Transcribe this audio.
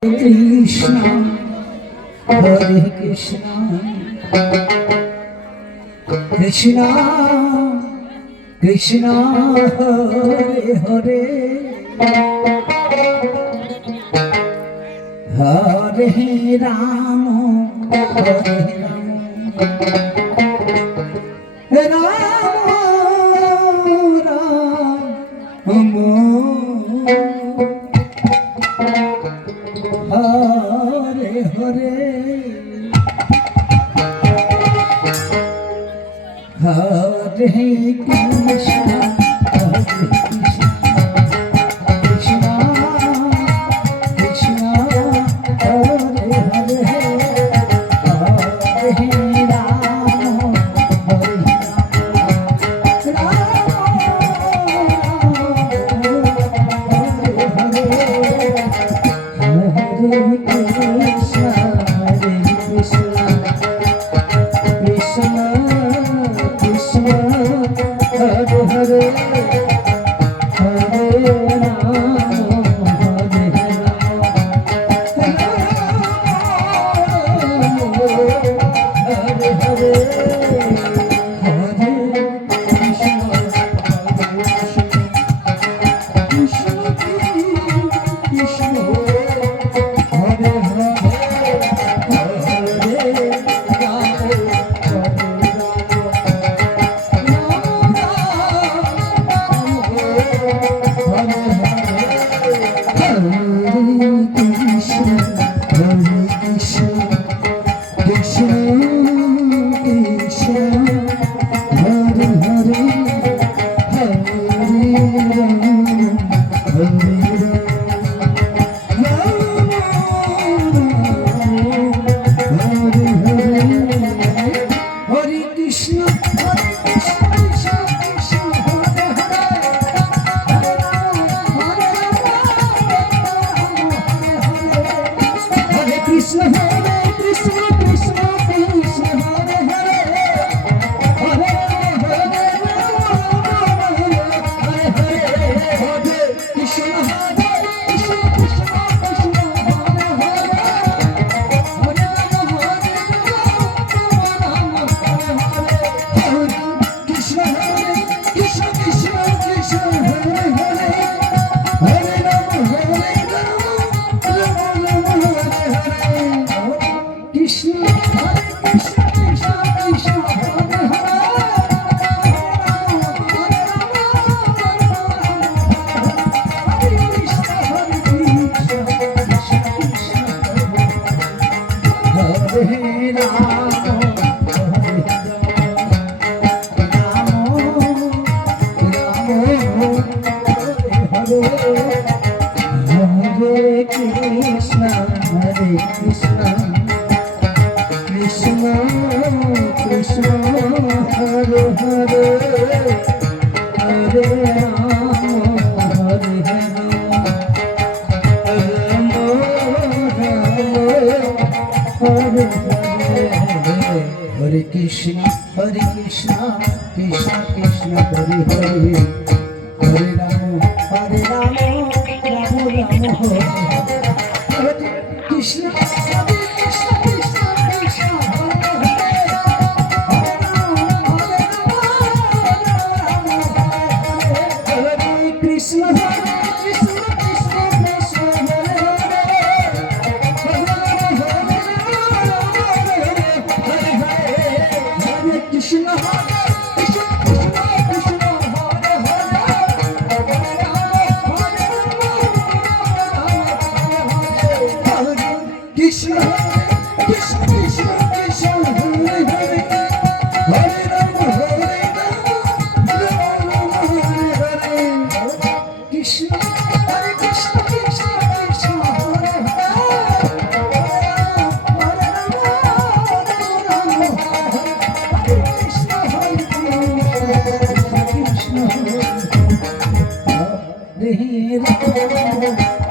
Krishna, Hare Krishna, Krishna, Krishna, Hare Hare, Hare Rama, Hare Rama, Rama, Hare Hare, Hare Krishna, Hare Krishna, Krishna, Krishna, Hare Hare, Hare Rama, Hare Krishna, Hare Krishna, Krishna, Krishna, Hare Hare, Hare Rama, Hare Rama, Rama, Rama, Hare Hare Krishna, Krishna, Krishna, Hare Hare, Hare Rama, Hare Rama, Rama Rama, Hare Krishna, Krishna, Krishna, Krishna, Hare Krishna, Krishna, Krishna, Hare Krishna. Krishna, Krishna, Krishna, Krishna, Hare Hare, Hare Rama, Hare Rama, Rama Rama, Hare Hare, Krishna, Hare Krishna, Krishna, Krishna, Hare Hare, Hare Rama, Hare Krishna, Hare Krishna, Hare Rama.